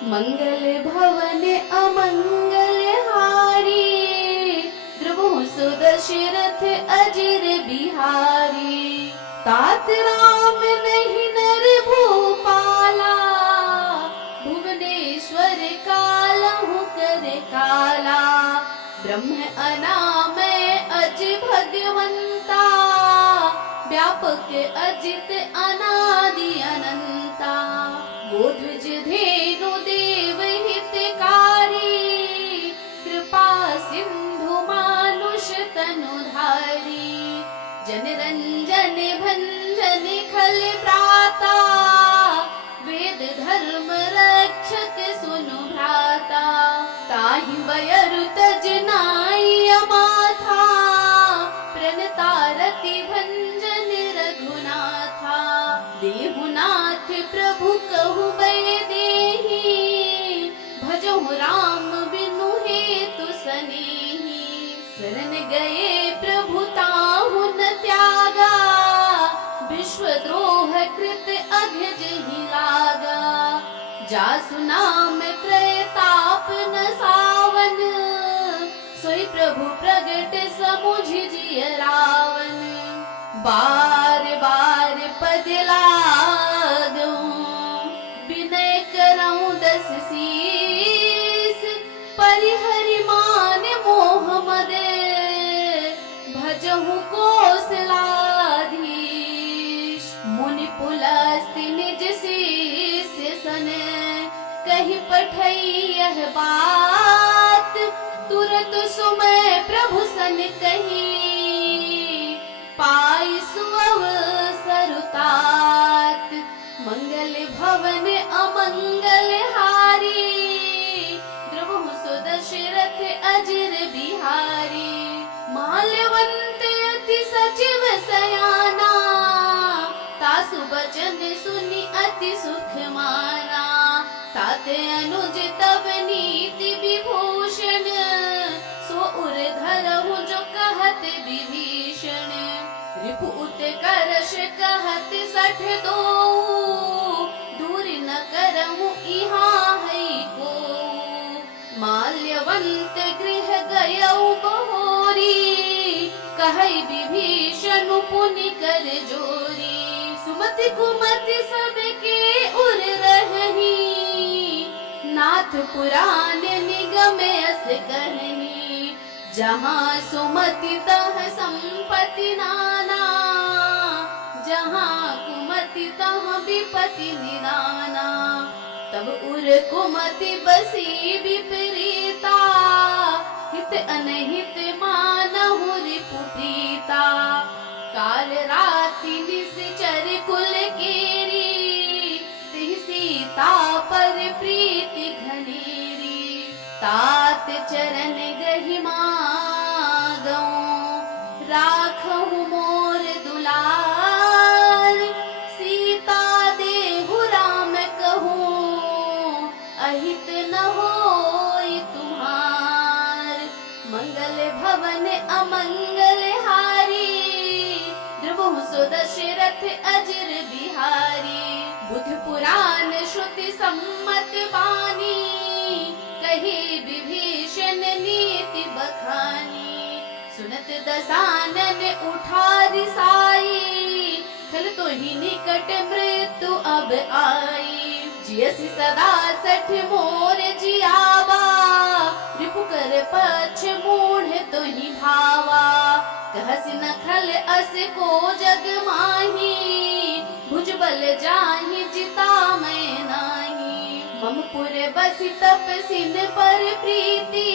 मंगल भवन अमंगल हारी, द्रुव सुदशरथ अजिर बिहारी। तात राम नहीं नर भूपाला, भुवनेश्वर कालहु कर काला। ब्रह्म अनामय अज भगवंता, व्यापक अजित अनादि अनंता। गोध्वज धेनु देव हितकारी, कृपा सिंधु मानुष तनुधारी। जनरंजन भंजन खल प्राता, वेद धर्म रक्षक सुनु भ्राता। ताहि बयरु तज नाई अमाथा, प्रणतारति भंजन रघुनाथा। देहुनाथ प्रभु कहु बय देहि, भजहु राम बिनु हेतु सनेहि। शरण गए प्रभु ताहु न त्यागा, विश्वद्रोह कृत अघज ही लागा। जासु नाम त्रयताप न सावन, सोई प्रभु प्रगट समुझ जिय रावण। बार बार पद लागूं, विनय करऊं दस शीस। परिहरि मान मोह मद, भजहु कौशलाधीश। मुनि पुलस्त्य निज शिष्य सन, कहि पठई यह बात। तुरत सुमय प्रभु सन कही, पाई सुअवसर तात। मंगल भवन अमंगल हारी, द्रुव सुदशरथ अजिर बिहारी। माल्यवंत अति सचिव सयाना, तासु बचन सुनि अति सुख माना। ताते अनुज तब नीति विभूषण, सो उर धरहु जो कहत विभीषण। रिपु उत्कर्ष कहत सठ दो, दूर न करहु इहाँ है को। माल्यवंत गृह गयउ बहोरी, कहई विभीषण पुनि कर जोरी। सुमति कुमति सबके उर रहनी, नाथ पुराण निगम यस कहनी। जहाँ सुमति तह संपत्ति नाना, जहाँ कुमति तह विपत्ति निदाना। तब उर कुमति बसी विपरीता, हित अनहित मानहु रिपु प्रीता। काल राति निश्चर कुल केरी, तिह सीता पर प्रीति घनेरी। तात चरण गहि मागऊं, राखहु मोर दुलार। सीता देहु राम कहूँ, अहित न होई तुम्हार। मंगल भवन अमंगल हारी, द्रुव सुदशरथ अजिर बिहारी। बुध पुराण श्रुति सम्मत बानी, कही विभीषण नीति बखानी। सुनत दसानन उठा रिसाई, खल तो ही निकट मृत्यु अब आई। जियसि सदा सठ मोर जियावा, रिपु कर पक्ष मूढ़ तो ही भावा। कहसि न खल अस को जग माही, भुजबल जाहि जिता मैं नाही। मम पुर बसि तपसिन पर प्रीति,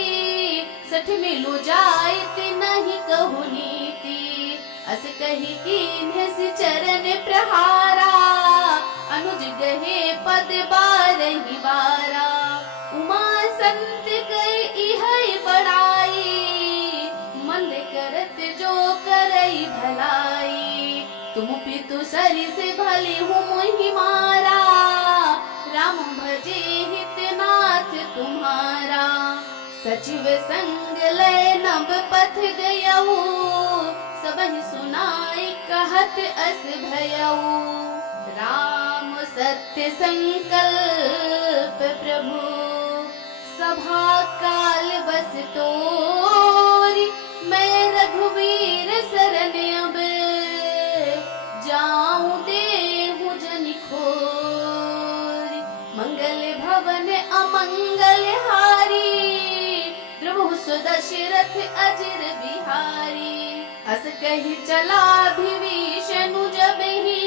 सठ मिलु जाइत नहीं कहु नीति। अस कही कीन्ह चरण प्रहारा, अनुज गहे पद बारहि बारा। उमा संत कई इहै बड़ाई, मंद करत जो करई भलाई। तुम पितु सरिस भली हूँ मोहि मारा, राम भजे हित नाथ तुम्हारा। सचिव संग लय नभ पथ गयऊ, सबहि सुनाई कहत अस भयऊ। राम सत्य संकल्प पे प्रभु सभा काल बस तोरी, मैं रघुवीर शरण अब जाऊं देहु जन खोरी। मंगल भवन अमंगल हारी, प्रभु सुदशरथ अजिर बिहारी। अस कही चला विभीषण जबहि,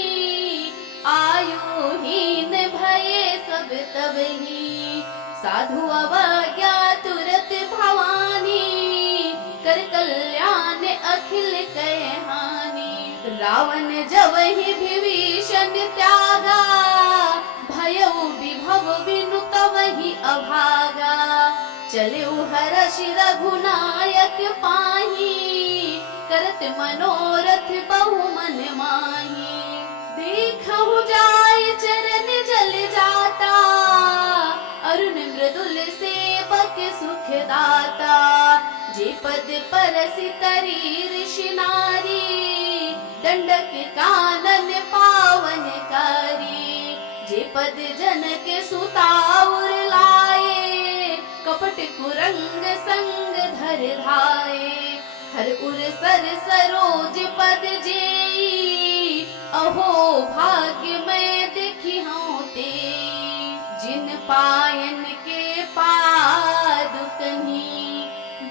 आयुहीन भये सब तबहि। साधु अवज्ञा तुरत भवानी, कर कल्याण अखिल कहे हानि। रावण जबहि विभीषण त्यागा, भयउ विभव बिनु तबहि अभागा। चलऊ हर्षि रघुनायक पाही, करत मनोरथ बहु मन माही। देखहु जाय चरण जल जाता, अरुण मृदुल सेवक सुख दाता। जे पद परसि तरी ऋषि नारी, दंडक कानन पावन कारी। जे पद जनक सुता उर लाए, कपट कुरंग संग धर धाये। हर उर सर सरोज पद जेई, अहो भाग्य मैं देखी हूँ ते। जिन पायन के पादुकनी,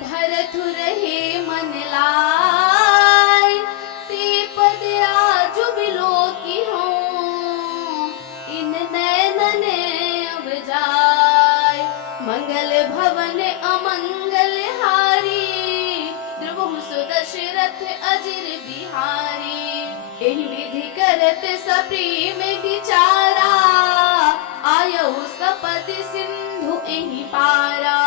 भरत रहे मन लाय। ते पद आजु बिलो की हूँ, इन नैनन अब जाय। मंगल भवन अमंगल हारी, द्रुव सुदशरथ अजिर बिहारी। एहि विधि करत सप्रेम विचारा, आयऊ सपति सिंधु एहि पारा।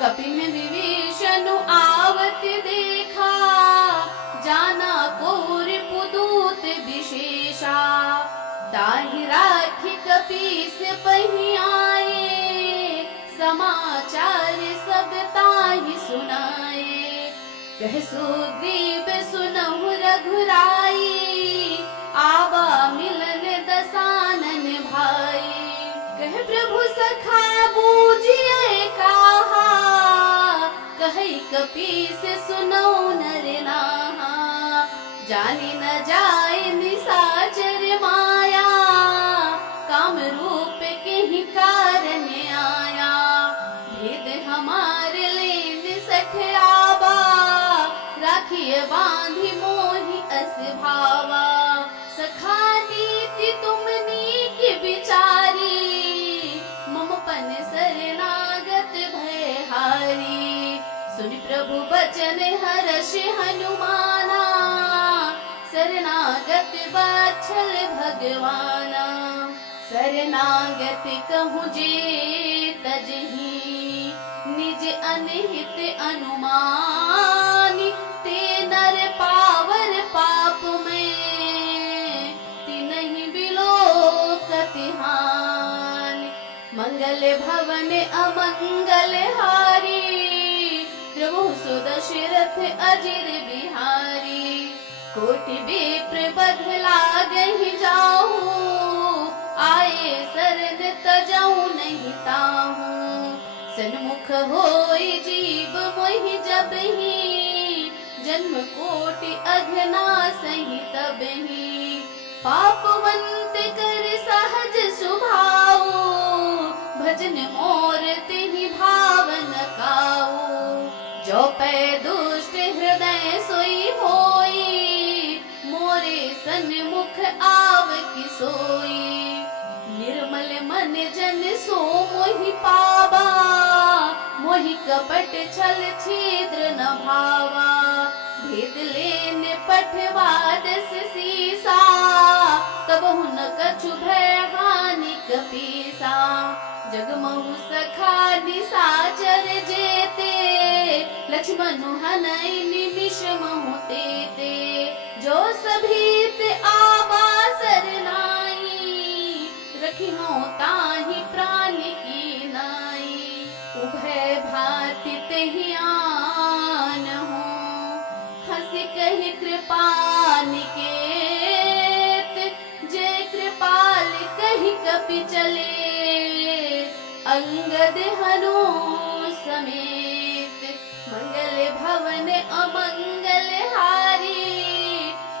कपिन विभीषण आवत देखा, जाना कोर पुदूत विशेषा। ताहि राखी कपीस पहि आए, समाचार सब ताहि सुनाए। कह सुग्रीव सुनहु रघुराई, आवा मिलन दसानन भाई। कह प्रभु सखा बूझिए कहा, कहि कपीस सुनौ नर नाहा। जानि न जाय निशाचर माया, काम रूप के कारण आया। भेद हमारे लेन सठ आवा, राखिए बांधि मोहि अस भावा। सखा नीति तुम नीक विचारी, मम पन शरणागत भयहारी। सुनि प्रभु बचन हर्ष हनुमाना, शरणागत वात्सल भगवाना। शरणागत कहूँ जे तजहि, निज अनहित अनुमानी। ते नर पावर पाप में, तिनहि बिलोकति हानि। मंगल भवन अमंगल हारी, प्रभु सुदशरथ अजिर बिहारी। कोटि विप्र बध लागहि जाहू, आए शरण तजहु नहीं ताहू। सन्मुख होई जीव मोहि जबहि, जन्म कोटि अघना सही तबहि। पापवंत कर सहज सुभाऊ, भजन मोर तिहि भावन काऊ। जो पै दुष्ट हृदय सोई होई, मोरे सन्मुख आव की सोई। निर्मल मन जन सो मोहि पावा, मोहि कपट छल छिद्र न भावा। भेद लेन पठवा दस सीसा, तबहु न कछु भय हानि कपीसा। जगमहु सखा निशाचर जेते, लक्ष्मण हनई निमिष महु तेते। जो सभीत आवा सरनाई, रखी हो ताहि प्राण की नाई। उभय भाति तहि आन हो, हंसी कहि कृपा निकेत। जय कृपाल कहि कपि चले, अंगद हनु समेत। मंगल भवन अमंगल हारी,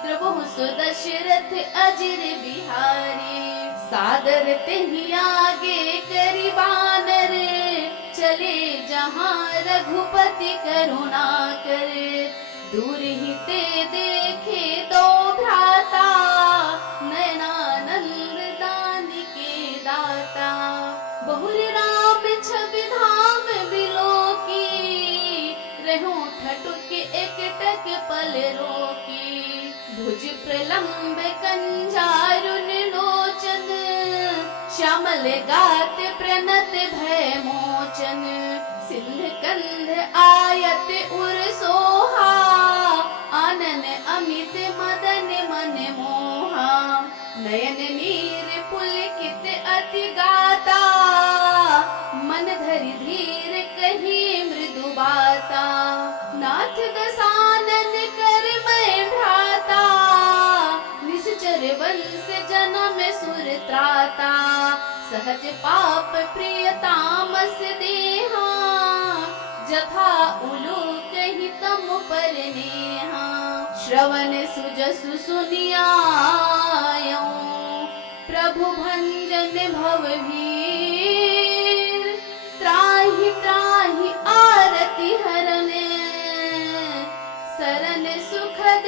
द्रवहु सुदशरथ अजिर बिहारी। सादर तेहि आगे करि बानर, चले जहाँ रघुपति करुणा कर। दूर ही ते देखे दो भ्राता, नयनानंद दान के दाता। बहुरि राम छवि धाम बिलोकी, रहूं ठटुक एकटक पल रोकी। भुज प्रलंब कंजारुन लोचन, श्यामल गात प्रणत भय मोचन। सिंध कंध आयत उर सोहा, आनन अमित मदन मन मोहा। नयन नीर पुलकित अति गाता, मन धरि धीर कही मृदु बाता। नाथ दसानन कर मैं भ्राता, निश्चर वंश जन्म सुर त्राता। सहज पाप प्रिय तामस देहा, जथा उलूक हितम पर नेहा। श्रवण सुजसु सुनियायऊं, प्रभु भंजन भव भीर। त्राहि त्राहि आरति हरन, सरन सुखद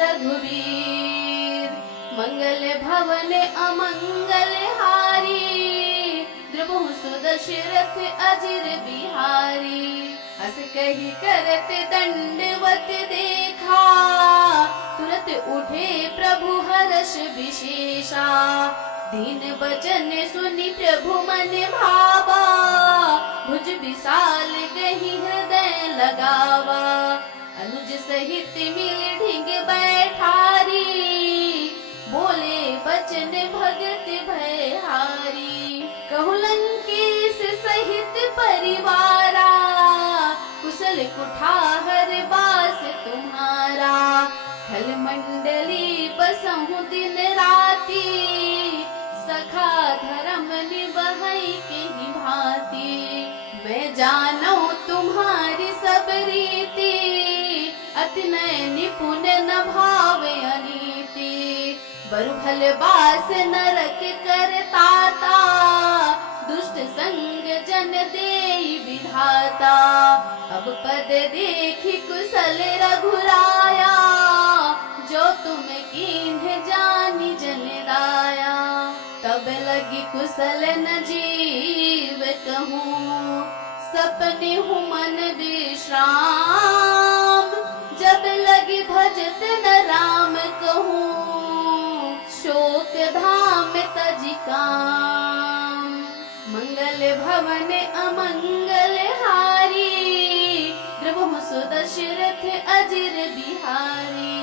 रघुवीर। मंगल भवन अमंगल हारी, द्रवहु सुदशरथ अजिर बिहारी। हस कहि करत दंडवत देखा, तुरत उठे प्रभु हर्ष विशेषा। दीन बचन सुनि प्रभु मन भावा, भुज विशाल गहि हृदय लगावा। अनुज सहित मिल ढिंग बैठारी, बोले बचन भगत भयहारी। कहु लंकेश सहित परिवारा, कुशल कुठार बास तुम्हारा। खल मंडली बसहु दिन राती, सखा धर्म निबहै केहि भांति। मैं जानौ तुम्हारी सब रीति, अति नय निपुण न भावे अनीति। बरु भल बास नरक करताता, दुष्ट संग जन देई विधाता। अब पद देखी कुशल रघुराया, जो तुम कीन्ह जानि जन दाया। तब लगी कुशल न जीव कहूँ, सपने हूँ मन विश्राम। जब लगी भजत न राम कहूँ, शोक धाम तजि काम। मंगल भवन अमंगल हारी, द्रवहु सुदशरथ अजिर बिहारी।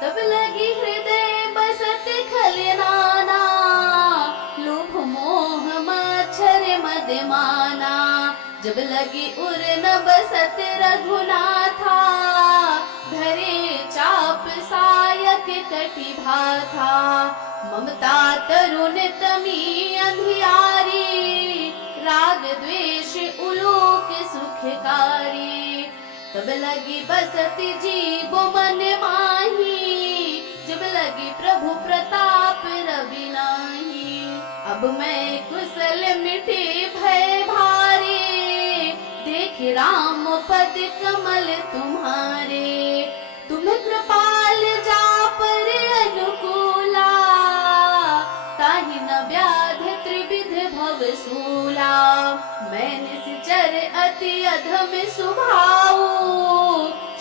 तब लगी हृदय बसत खल नाना, लोभ मोह माच्छर मद माना। जब लगी उर न बसत रघुनाथा, धरे चाप सायक कटि भाथा। ममता तरुण तमी अंधियारी, राग द्वेष उलोक सुखकारी। तब लगी बसती जीव मन माही, जब लगी प्रभु प्रताप रवि नाही। अब मैं कुशल मिटे भय भारे, देख राम पद कमल तुम्हारे। तुम कृपाल जा पर अनुकूला, ताहि न व्याध त्रिविध भव सूला। मैं निश्चर अति अधम सुभाऊ,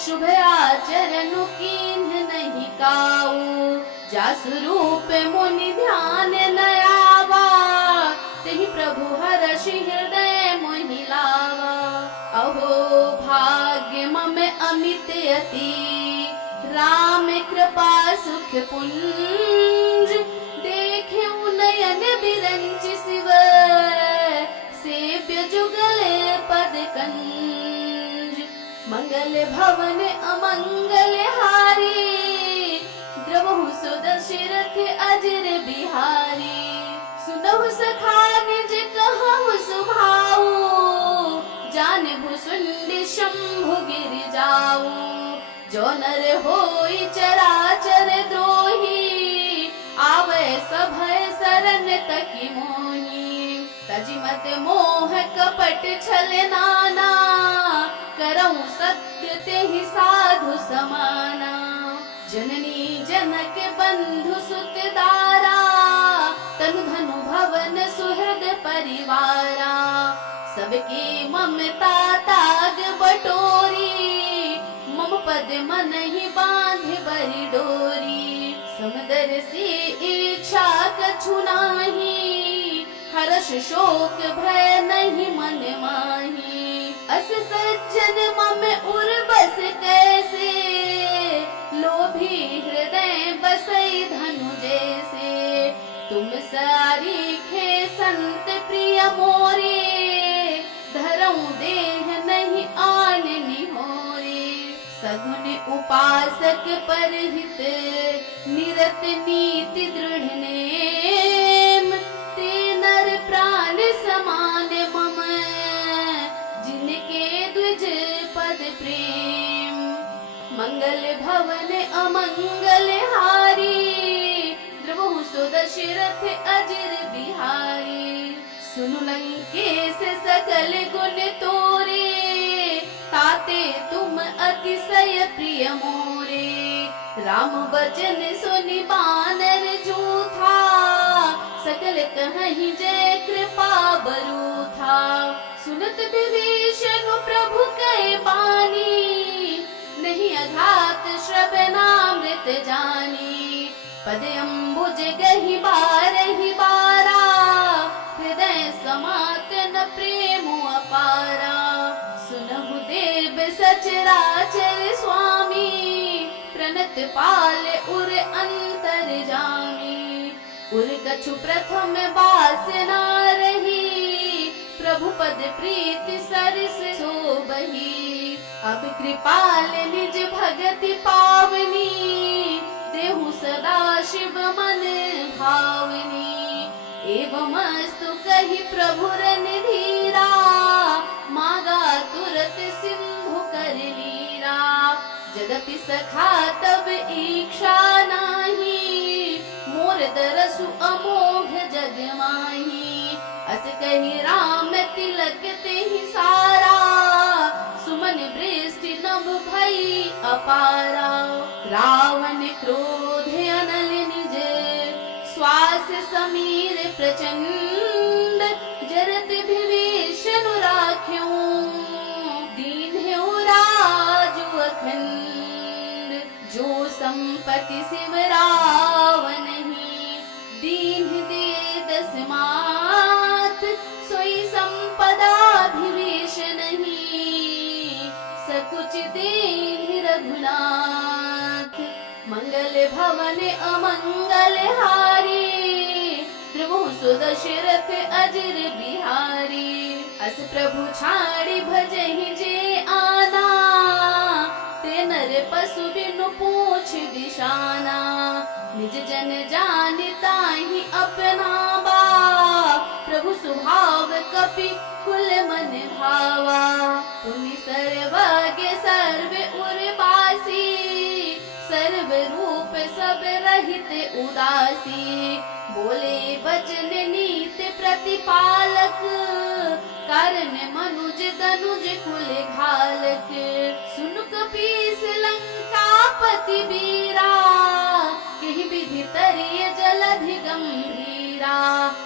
शुभ आचरण कीन्ह नहीं काऊ। जासु रूप मुनि ध्यान न आवा, तेहि प्रभु हर्ष हृदय मोहि लावा। अहो भाग्य मम अमित अति, राम कृपा सुख पुंज। देखे नयन बिरंच शिव, सेव्य जुगल पद कंज। मंगल भवन अमंगल हारी, द्रवहु सुदशरथ अजिर बिहारी। सुनहु सखा निज कहु सुभाऊ, जान भुसुंडी शंभु गिर जाऊ। जो नर होई चराचर द्रोही, आवे सभय सरन तकी मोही। तजी मत मोह कपट छल नाना, करऊं सत्य ते ही साधु समाना। जननी जनक बंधु सुत दारा, तनु धनु भवन सुहृद परिवारा। सबकी ममता ताग बटोरी, मम पद मन ही बांध बरी डोरी। समदर सी इच्छा कछु नाही, हर्ष शोक भय नहीं मन माही। अस सज्जन मम उर बस कैसे, लोभी हृदय बसई धनु जैसे। तुम सारी खे संत प्रिय मोरे, धरऊं देह नहीं आन निहोरे। सगुन उपासक परहित, निरत नीति दृढ़ नेम। ते नर प्राण समान मम, जिनके द्विज पद प्रेम। मंगल भवन अमंगल हारी, द्रवहु सो दशरथ अजिर बिहारी। सुनु लंकेश सकल गुण तोरे, ताते तुम अतिशय प्रिय मोरे। राम बचन सुनि बानर जूथा, सकल कहीं जय कृपा बरू था। सुनत विभीषण प्रभु कै बानी, नहीं अघात श्रवणामृत जानी। पद अम्बुज गहि बारहि बारा, हृदय समातन प्रेम अपारा। सुनहु देव सचराचर स्वामी, प्रणत पाल उर अंतर जामी। उर कछु प्रथम वासना रही, प्रभु पद प्रीति सरस सोबही। अब कृपाल निज भगति पावनी, देहु सदा शिव मन भावनी। एवं अस्तु कहि प्रभुर निधीरा, मागा तुरत सिंधु कर लीरा। जदपि सखा तब इच्छा नाही, मोर दरसु अमोघ जग माही। अस कहि राम तिलक तेहि सारा, सुमन वृष्टि नभ भई अपारा। रावण क्रोध अनल निज, श्वास समीर प्रचंड। जरत विभीषण राख्यों, दीन्ह्यो राजु अखंड। जो संपत्ति शिव रावण ही, दीन्ह दिए दस मात। सोई संपदा विभीषण ही, सकुच दीन्ह रघुनाथ। मंगल भवन अमंगल हारी, द्रवहु सो दशरथ अजिर बिहारी। अस प्रभु छाड़ी भजहि जे आना, ते नर पशु बिनु पूछ बिशाना। निज जन जानिता ही अपना बा, प्रभु स्वभाव कपि कुल मन भावा। पुनि सर्वज्ञ सर्व उर्वासी, सर्व रूप सब रहित उदासी। बोले वचन नीत प्रतिपालक, कारण मनुज तनुज कुल घालक। सुन कपीस लंकापति वीरा, केहि विधि तरिय जलधि गंभीरा।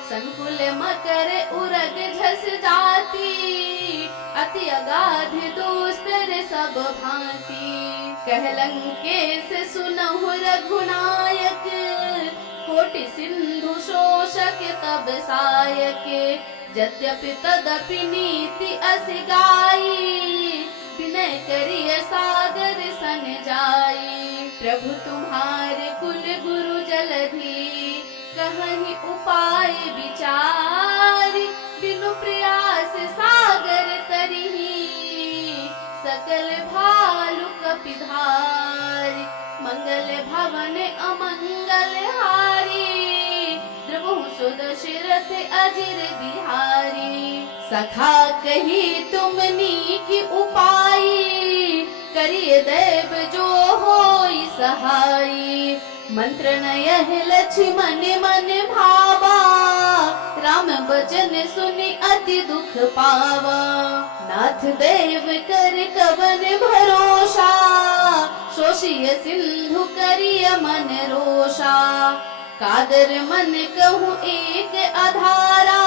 संकुल मकर उरग झस जाती, अति अगाध दोस्तर सब भांति। कह लंकेश सुनहु रघुनायक, कोटि सिंधु शोषक तब सायक। यद्यपि तदपि नीति अस गाई, विनय करिय सागर सन जाई। प्रभु तुम्हारे कुल गुरु जलधि, कहीं उपाय विचार। बिनु प्रयास सागर तरही, सकल भालु कपिधारी। मंगल भवन अमंगल हारी, द्रवहु सो दशरथ अजिर बिहारी। सखा कही तुमनी की उपाय, करिए देव जो होई सहाय। मंत्र यह लक्ष्मण मन भावा, राम बचन सुनि अति दुख पावा। नाथ देव कर कवन भरोसा, शोषिय सिंधु करिय मन रोषा। कादर मन कहूँ एक आधारा,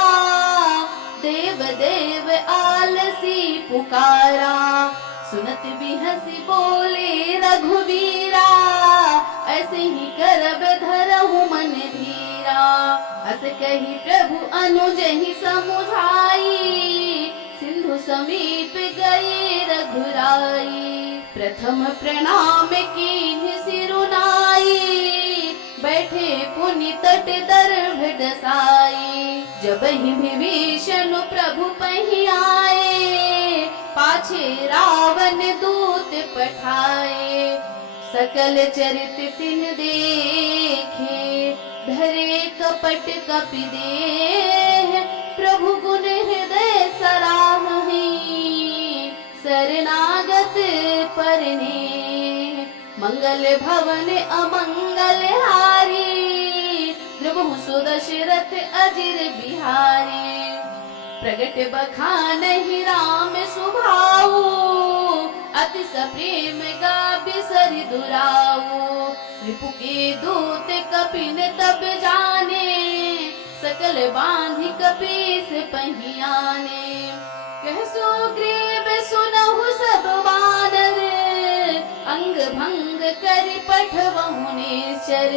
देव देव आलसी पुकारा। सुनत भी हंसी बोले रघुवीरा, ऐसे ही करब धरहु मन धीरा। अस कही प्रभु अनुज ही समुझाई, सिंधु समीप गए रघुराई। प्रथम प्रणाम कीन्ह सिरुनाई, बैठे पुनि तट दर्भ दसाई। जब ही विभीषण प्रभु पही आए, पाछे रावण दूत पठाए। सकल चरित तिन देखे, धरे कपट कपि देह। प्रभु गुण हृदय सराहहि, शरणागत परने। मंगल भवन अमंगल हारी, द्रुमहु सुदशरथ अजिर बिहारी। प्रगट बखानहि राम सुभाऊ, अति सप्रेम गाबि सरि दुराऊ। रिपु के दूत कपिन तब जाने, सकल बांधि कपीस पहियाने। कह सुग्रीव सुनहु सब वानर, अंग भंग करि पठवहु निश्चर।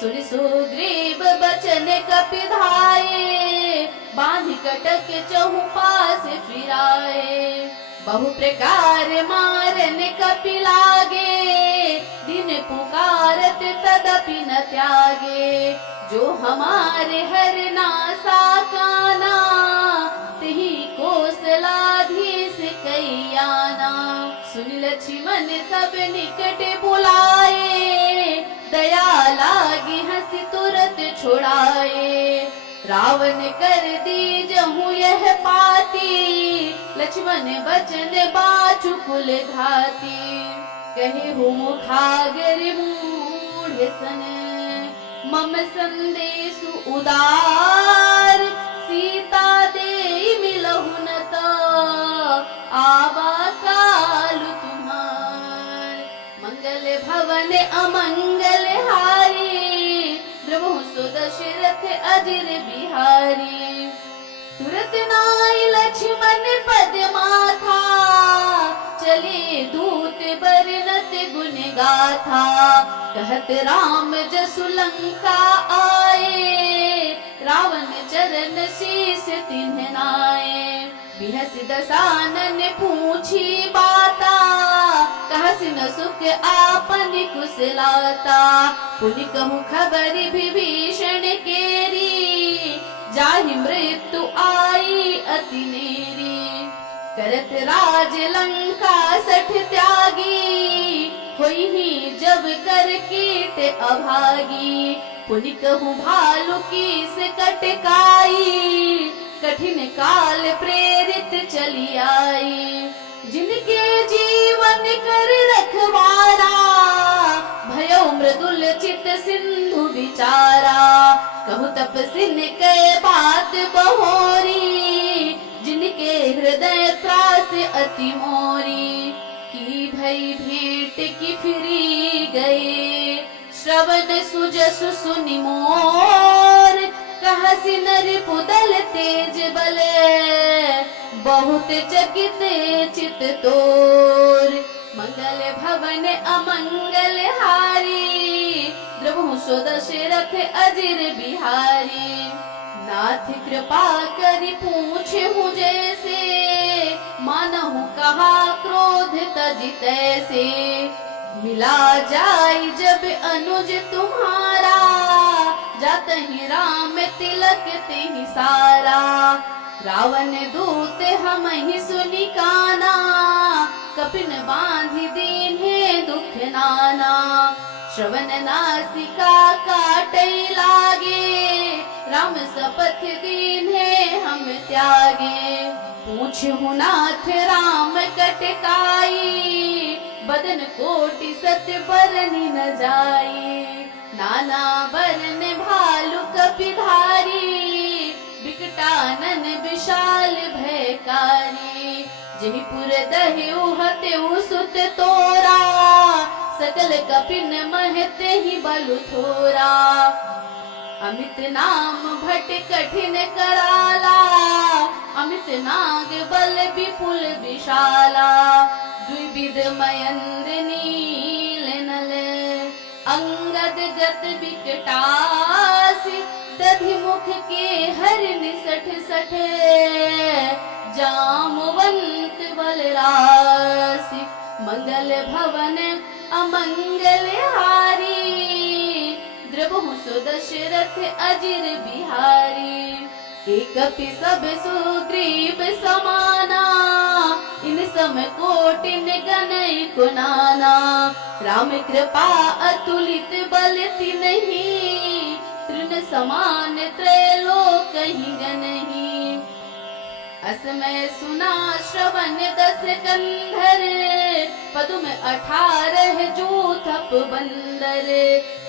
सुनि सुग्रीव बचन कपि धाये, बांधि कटक चहु पास फिराए। बहु प्रकार मारन कपि लागे, दिन पुकारत तदपि न त्यागे। जो हमारे हर नासा काना, तिहि कौशलाधीश कैयाना। सुनि लक्ष्मण सब निकट बुलाए, दया लागी हंसी तुरत छुड़ाए। रावण कर दीजहु यह पाती, लक्ष्मण बचन बाचु कुल घाती। कहे हो मुखागर मूढ़ सन, मम संदेशु उदार। सीता दे मिलहु न तो, आवा कालु तुम्हार। मंगल भवन अमंगल हारी, द्रुमहु सुदशरथ अजिर बिहारी। तुरत नाई लक्ष्मण पद माथा, चले दूत बरनत गुण गाथा। कहत राम जसु लंका आए, रावण चरण शीस तिन्ह नाए। बिहस दसानन पूछी बाता, कहस न सुख आपन कुशलाता। पुनि कहूँ खबर विभीषण केरी, जाहि मृत्यु आई अति नेरी। करत राज लंका सठ त्यागी, होई ही जब कर कीट अभागी। पुनि कहूँ भालु कीस कटकाई, कठिन काल प्रेरित चली आई। जिनके जीवन कर रखवारा, भयो मृदुल चित सिंधु बिचारा। कहु तपसिन के बात बहोरी, जिनके हृदय त्रास अति मोरी। की भई भेंट की फिरी गए, श्रवण सुजसु सुनि मोर। कहसि नरिपु दल तेज बले, बहुत चकित चित तोर। मंगल भवन अमंगल हारी, द्रुमहु सुदशरथ अजिर बिहारी। नाथ कृपा करि पूछहु जैसे, मानहु कहा क्रोध तजि तैसे। मिला जाय जब अनुज तुम्हारा, जातहि राम तिलक तेहि सारा। रावण दूत हमहि सुनि काना, कपिन बांधि दीन्हे दुख नाना। श्रवण नासिका काटै लागे, राम सपथ दीन्हे हम त्यागे। पूछहु नाथ राम कटकाई, बदन कोटि सत्य बरनि न जाई। नाना बरन भालु कपिधारी, बिकटानन विशाल भयकारी। जहिपुर दहेउ हतेउ सुत तोरा, सकल कपिन महते ही बलु थोरा। अमित नाम भट कठिन कराला, अमित नाग बल विपुल विशाला। द्विविध मयंद्र नील नल, अंगद गत विकटासी। दधि मुख के हरिण सठ सठ, जामवंत बलरासी। मंगल भवन अमंगल हारी, द्रबहु सुदशरथ अजिर बिहारी। एक सब सुग्रीव समाना, इन सम कोटिन गनई को नाना। राम कृपा अतुलित बल तिन्ही, तृण समान त्रैलोक ही गनहि। असमय सुना श्रवण दस कंधर, पदुम 18 जूथप बंदर।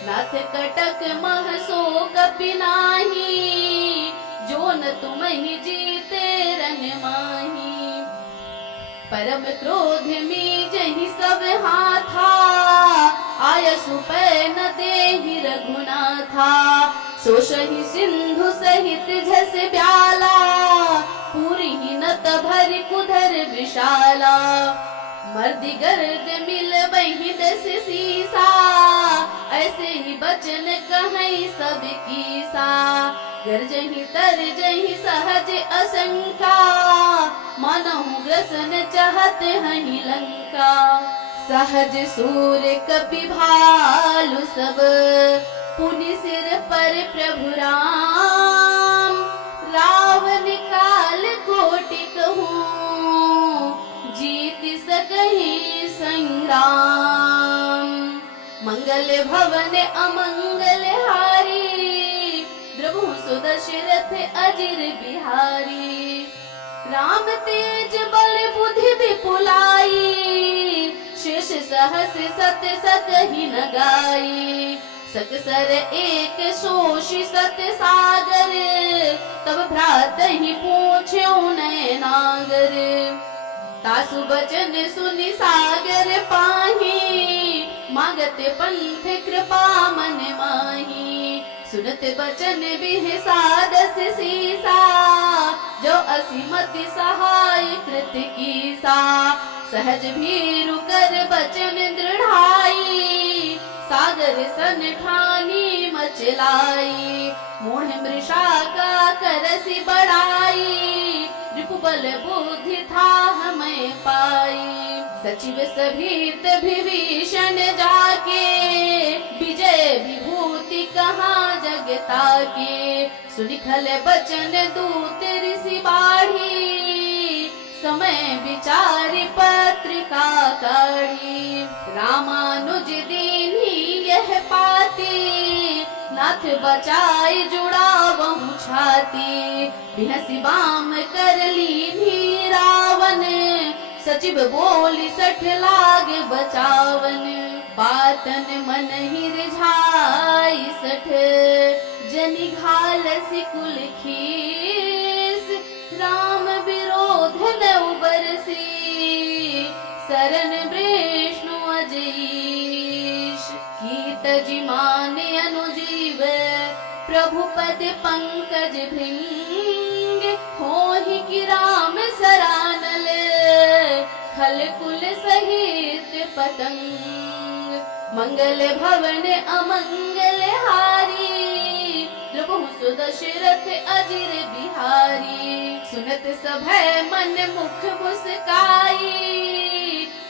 नाथ कटक मह सो कपि नाही, जोन तुमहि जीते रन माही। परम क्रोध मीजहि सब हाथा, आयसु पै न देहि रघुनाथा। सोषहि सिंधु सहित झस ब्याला, पूरी ही नत भरि कुधर विशाला। मर्दि गर्द मिल बहि दस सीसा, ऐसे ही बचन कहई सब कीसा। गर्जहि तरजहि सहज असंका, मानहु ग्रसन चाहत हहि लंका। सहज सूर कपि भालु सब, पुनि सिर पर प्रभु राम। रावण काल कोटि कहूँ, जीत सकहि संग्राम। मंगल भवन अमंगल हारी, द्रबहु सुदशरथ अजिर बिहारी। राम तेज बल बुद्धि विपुलाई, शेष सहस सत सकहि न गाई। सकसर एक सोषि सत सागर, तब भ्रातहि पूछ्यो नयनागर। तासु बचन सुनि सागर पाही, मागत पंथ कृपा मन माही। सुनत बचन बिहसादस सीसा, जो असीमति सहाय कृत कीसा। सहज भीरु कर बचन दृढ़ाई, सागर सन ठानी मचलाई। मूढ़ मृषा का करसी बढ़ाई, रिपुबल बुद्धि था हमें पाई। सचिव सभीत विभीषण जाके, विजय विभूति कहाँ जगता के। सुनिखल बचन दूत ऋषि बाढ़ी, समय विचारि पत्रिका काढ़ी। रामानुज दीन्ही यह पाती, नाथ बचाई जुड़ावहु छाती। बिहसी बाम कर लीन्ही रावण, सचिव बोली सठ लाग बचावन। बातन मन ही रिझाई सठ, जनि घालसी कुल खीस। राम विरोध न उबरसी, सरन वृष्णु अजईश। कीत जिमान अनुजीव, प्रभु पद पंकज भृंग। होहि कि राम सरानल, खल कुल सहित पतंग। मंगल भवन अमंगल हारी, द्रबहु सुदशरथ अजिर बिहारी। सुनत सभय मन मुख मुस्काई,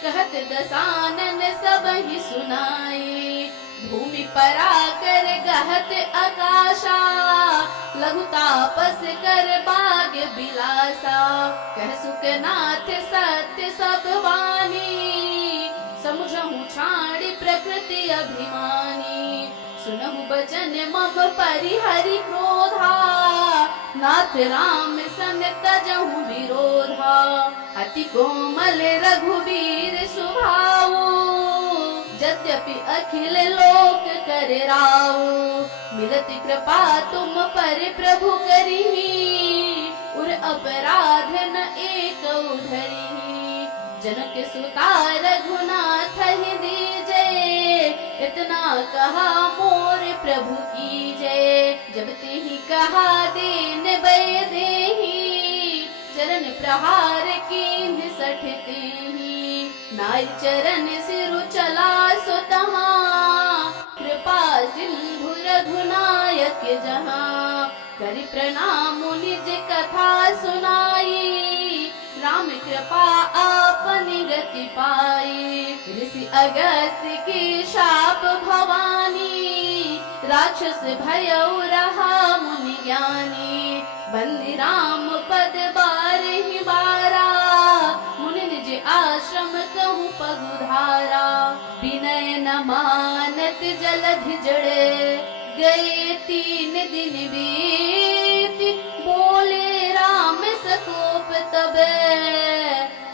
कहत दसानन सबहि सुनाई। भूमि पराकर गहत आकाशा, लघु तापस कर बाग बिलासा। कह सुखनाथ सत्य सब वाणी, समुझहु छाड़ी प्रकृति अभिमानी। सुनहु कहु बचन मम परिहरि क्रोधा, नाथ राम सन तजहु विरोधा। अति कोमल रघुवीर सुभाऊ, यद्यपि अखिल लोक कर राऊ। मिलति कृपा तुम पर प्रभु करिहि, उर अपराध न एक धरिहि। जनक सुता रघुनाथ ही दीजे, इतना कहा मोर प्रभु की जय। जब ते ही कहा दीन बय देहि, चरण प्रहार कीन्ह सठते ही। नाई चरण सिरु चला सो तहाँ, कृपा सिंधु रघुनायक जहाँ। करि प्रणाम निज कथा सुनाई, राम कृपा आपन गति पाई। ऋषि अगस्त्य की शाप भवानी, राक्षस भयउ रहा मुनि ज्ञानी। बंदी राम पद बारहि बारा, मुनि निज आश्रम कहु पगुधारा। विनय न मानत जलधि जड़े, गए 3 दिन बीत। बोले राम सकोप तबे,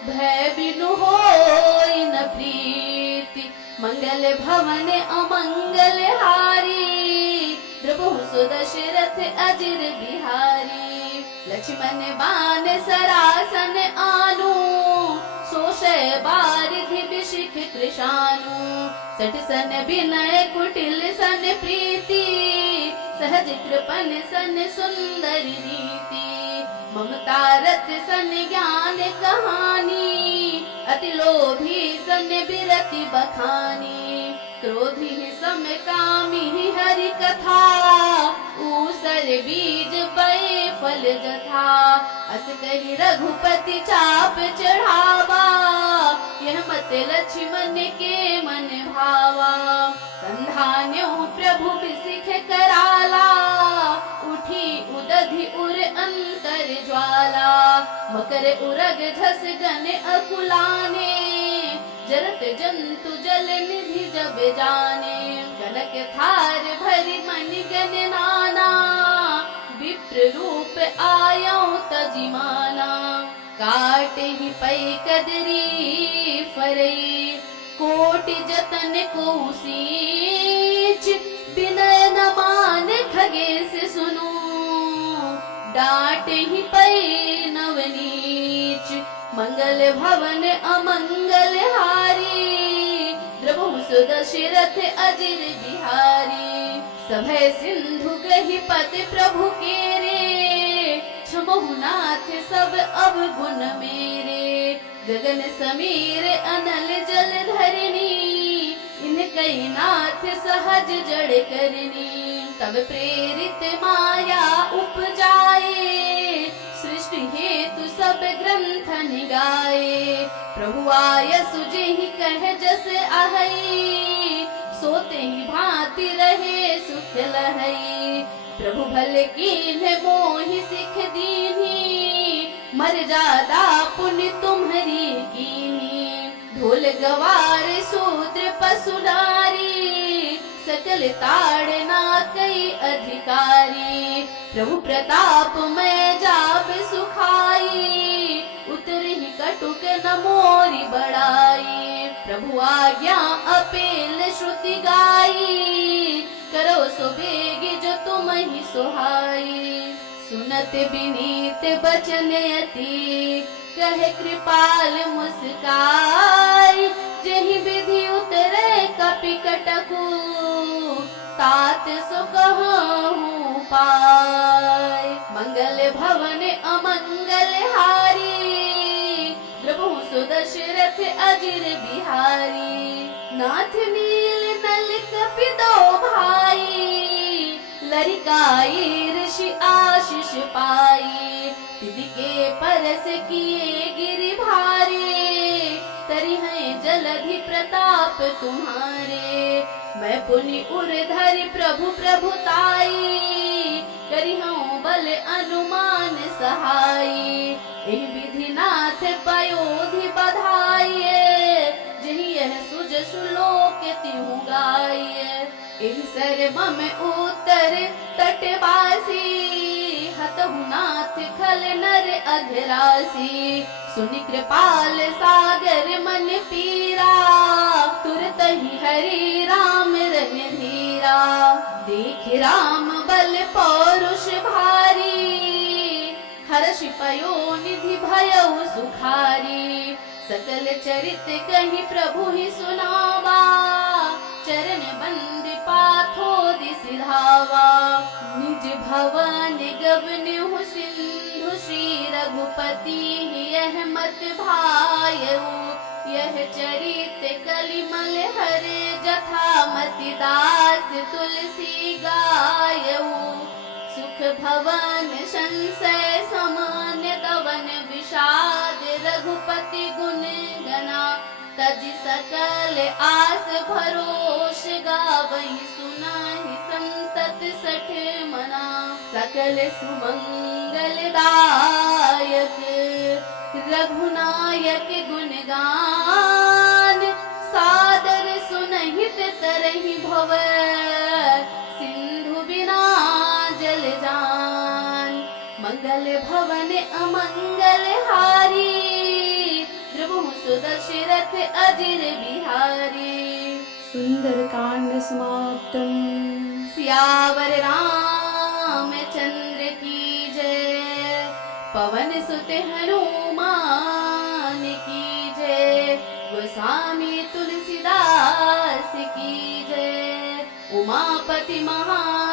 भय बिनु होई न प्रीति। मंगल भवन अमंगल हारी, द्रबहु सो दशरथ अजिर बिहारी। लक्ष्मण बान सरासन आनु, सोषय बारिधि बिशिख कृशानु। सठ सन विनय कुटिल सन प्रीति, सहज कृपन सन सुंदर नीति। ममता रत सन ज्ञान कहानी, अति लोभी सन बिरति बखानी। क्रोधी सम कामी हरि कथा, ऊसर बीज बये फल जथा। अस कहि रघुपति चाप चढ़ावा, यह मत लक्ष्मण के मन भावा। संधान्यो प्रभु बिसिख कराला, उठी उदधि उर अंतर ज्वाला। मकर उरग झस गन अकुलाने, जरत जंतु जल निधि जब जाने। कनक थार भरि मनि गन नाना, विप्र रूप आयो तजिमाना। काटे ही पै कदरी फरई, कोटि जतन को सींच। विनय न मान खगेश सुनु, डांट ही पै नवनीच। मंगल भवन अमंगल हारी, द्रबहु सो दशरथ अजिर बिहारी। सभय सिंधु कहि पति प्रभु केरे, क्षमहु नाथ सब अवगुण मेरे। गगन समीर अनल जल धरनी, इनकई नाथ सहज जड़ करनी। तब प्रेरित माया उपजाए, सृष्टि हेतु सब ग्रंथ निगाए। प्रभु आय सुजेहि कह जस आहई, सोते ही भांति रहे सुख लहई। प्रभु भल कीन्ह मोहि सिख दीन्ही, मर्यादा पुण्य तुम्हरी कीन्ही। ढोल गवार शूद्र पशु नारी, सकल ताड़ना कई अधिकारी। प्रभु प्रताप मैं जाप सुखाई, उतरहि कटुक न मोरी बड़ाई। प्रभु आज्ञा अपेल श्रुति गाई, करो सो बेगी जो तुम ही सोहाई। सुनत विनीत बचन अति, कहे कृपाल मुस्काई। जेहि विधि उतरे कपि कटकु, तात सो कहूँ पाय। मंगल भवन अमंगल हारी, द्रबहु सो दशरथ अजिर बिहारी। नाथ नील नल कपि दो भाई, लरिकाई ऋषि आशीष पाई। तिदिके परस किए गिरि भारे, तरि हैं जलधि प्रताप तुम्हारे। मैं पुनि उर धरि प्रभु प्रभुताई, करि हूँ बल अनुमान सहाई। एहि विधि नाथ पयोधि बधाइए, जहि यह सुजसु लोक तिहु गाइए। एहि सर्वम उत्तर तटवासी, हतहु नाथ खल नर अघरासी। सुनि कृपाल सागर मन पीरा, तुरत ही हरि राम रणधीरा। देख राम बल पौरुष भारी, हर्ष पयो निधि भयउ सुखारी। सकल चरित कहि प्रभु ही सुनावा, चरण बंद पाथो सिधावा। निज भवन गबन्हु सिंधु, श्री रघुपति यह मत भायऊ। यह चरित कलिमल हरे, जथा मति दास तुलसी गायऊ। सुख भवन संशय समान, दवन विषाद रघुपति गुण गना। तज सकल आस भरोष, गावहि सुनाहि संतत सठ मना। सकल सुमंगल दायक, रघुनायक गुण गान। सादर सुनहित तरहि भव, सिंधु बिना जल जान। मंगल भवन अमंगल हारी, द्रुमु सुदशरथ अजिर बिहारी। सुंदर कांड समाप्तम। सियावर रामचंद्र की जय, पवन सुत हनुमान की जय। गोस्वामी तुलसीदास की जय, उमापति महा